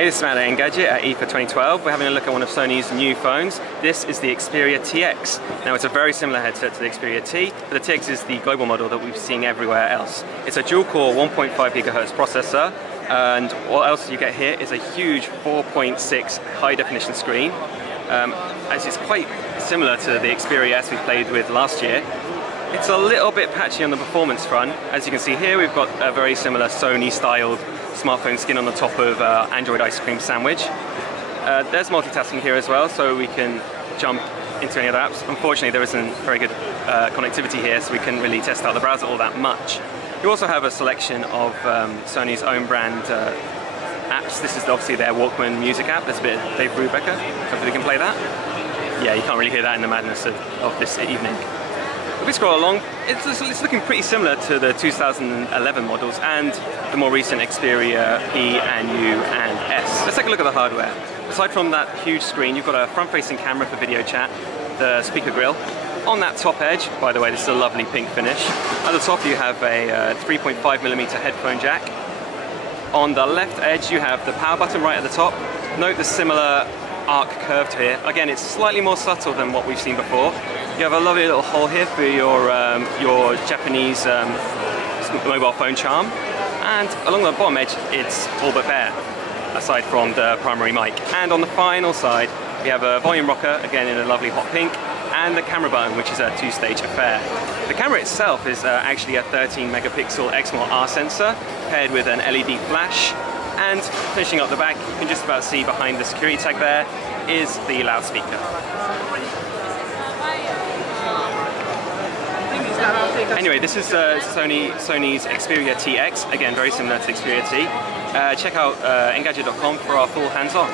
Hey, this is Matt at Engadget at IFA 2012. We're having a look at one of Sony's new phones. This is the Xperia TX. Now, it's a very similar headset to the Xperia T, but the TX is the global model that we're seeing everywhere else. It's a dual-core 1.5 GHz processor, and what else you get here is a huge 4.6 high-definition screen. As it's quite similar to the Xperia S we played with last year. It's a little bit patchy on the performance front. As you can see here, we've got a very similar Sony-styled smartphone skin on the top of Android ice cream sandwich. There's multitasking here as well, so we can jump into any other apps. Unfortunately, there isn't very good connectivity here, so we couldn't really test out the browser all that much. You also have a selection of Sony's own brand apps. This is obviously their Walkman music app. There's a bit of Dave Brubecker. Hopefully we can play that. Yeah, you can't really hear that in the madness of this evening. If we scroll along, it's looking pretty similar to the 2011 models and the more recent Xperia E and U and S. Let's take a look at the hardware. Aside from that huge screen, you've got a front-facing camera for video chat, the speaker grille. On that top edge, by the way, this is a lovely pink finish. At the top you have a 3.5mm headphone jack. On the left edge you have the power button right at the top. Note the similar arc curved here. Again, it's slightly more subtle than what we've seen before. You have a lovely little hole here for your Japanese mobile phone charm, and along the bottom edge it's all but bare, aside from the primary mic. And on the final side we have a volume rocker, again in a lovely hot pink, and the camera button, which is a two-stage affair. The camera itself is actually a 13 megapixel XMOR sensor paired with an LED flash. And finishing up the back, you can just about see behind the security tag there is the loudspeaker. Anyway, this is Sony's Xperia TX, again very similar to the Xperia T. Check out Engadget.com for our full hands-on.